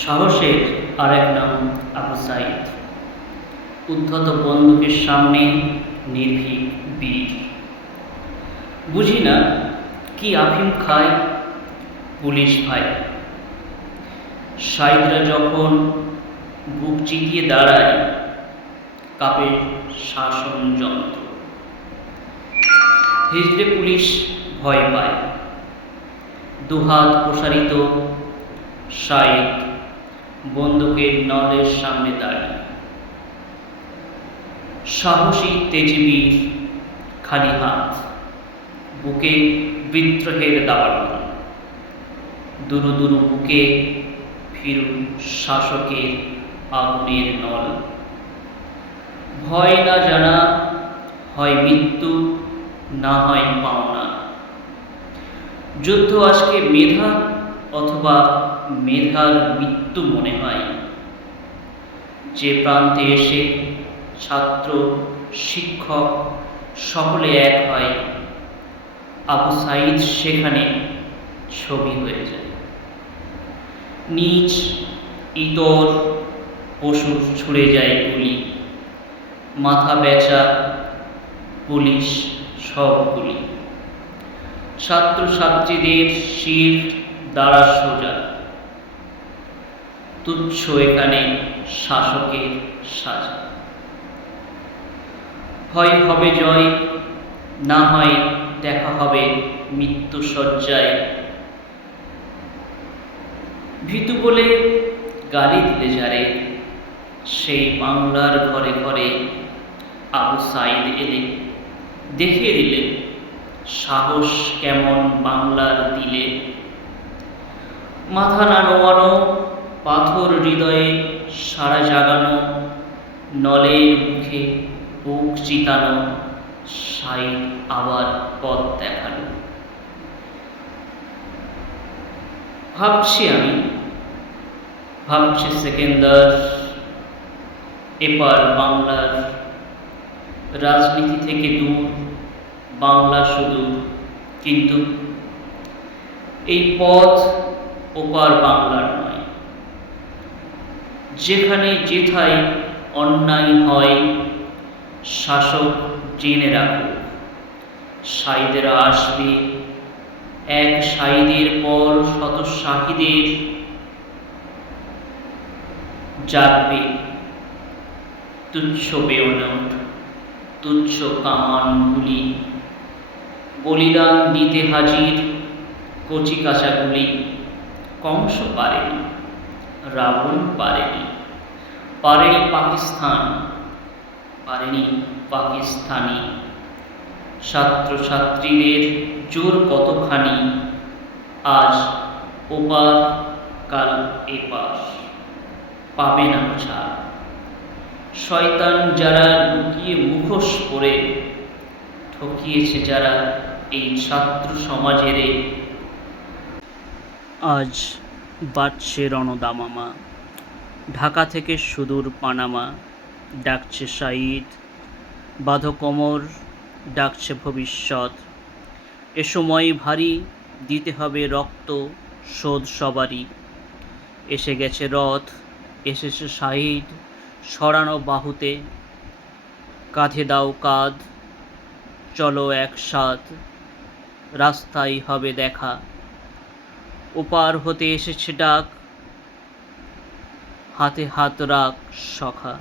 সাহসের আর এক নাম আবু সাঈদ। উদ্ধত বন্দুকের সামনে নির্ভীক বীর। বুঝি না কি আফিম খায় পুলিশ ভাই। সাঈদরা যখন বুক চিতিয়ে দাঁড়ায়, কাপে শাসন যন্ত্র। হিজড়ে পুলিশ ভয় পায়। দুহাত প্রসারিত, সাঈদ বন্দুকের নলের সামনে দাঁড়িয়ে। সাহসী তেজবীর খালি হাত, বুকে বিদ্রোহের দাবানল। দুরু দুরু বুকে ফিরুন শাসকের আগুনের নল। ভয় না জানা, হয় মৃত্যু, না হয় পাওনা। যুদ্ধ আজকে মেধা অথবা মেধার মৃত্যু মনে হয়। যে প্রান্তে এসে ছাত্র শিক্ষক সকলে এক হয়, আবু সাঈদ সেখানে ছবি হয়ে যায়। নিজ ইতর পশু ছুড়ে যায় গুলি, মাথা বেচা পুলিশ সবগুলি। ছাত্রছাত্রীদের শির দ্বারা সোজা, তুচ্ছ এখানে শাসকের সাজা। হয় হবে জয়, না হয় দেখা হবে মৃত্যু শয্যায়। ভীতু বলে গালি দিলে যারে, সেই বাংলার ঘরে ঘরে আবু সাঈদ এলে দেখিয়ে দিলে সাহস কেমন বাংলার দিলে। মাথা না নোয়ানো, পাথর হৃদয়ে সারা জাগানো, নলের মুখে বুক চিতানো, সাঈদ আবার পথ দেখালো। ভাবছি সেকেন্দার, এপার বাংলার রাজনীতি থেকে দূর, বাংলা সুদূর। কিন্তু এই পথ ওপার বাংলার নয়। যেখানে যেথায় অন্যায় হয়, শাসক জেনে রাখো, সাঈদেরা আসবে এক সাঈদের পর শত শাহীদের জাগবে। তুচ্ছ বেয়নত, তুচ্ছ কামান গুলি, বলিদান দিতে হাজির কচি কাঁচাগুলি। কংস পারেনি, রাবণ পারেনি, পারেনি পাকিস্তান, পারেনি পাকিস্তানি। ছাত্রছাত্রীদের জোর কতখানি, আজ ওপার কাল এপার, পাবে না ছাড়। শয়তান যারা লুকিয়ে মুখোশ পরে, ঠকিয়েছে যারা এই ছাত্র সমাজের। আজ বাজছে রণদামামা, ঢাকা থেকে সুদূর পানামা। ডাকছে সাঈদ, বাঁধো কোমর, ডাকছে ভবিষ্যৎ। এ সময় ভারী, দিতে হবে রক্ত শোধ সবারই। এসে গেছে রথ, এসেছে সাঈদ সরানো বাহুতে। কাঁধে দাও কাঁধ, চলো একসাথ, রাস্তায় হবে দেখা। ওপার হতে এসেছে ডাক, হাতে হাত রাখ সখা।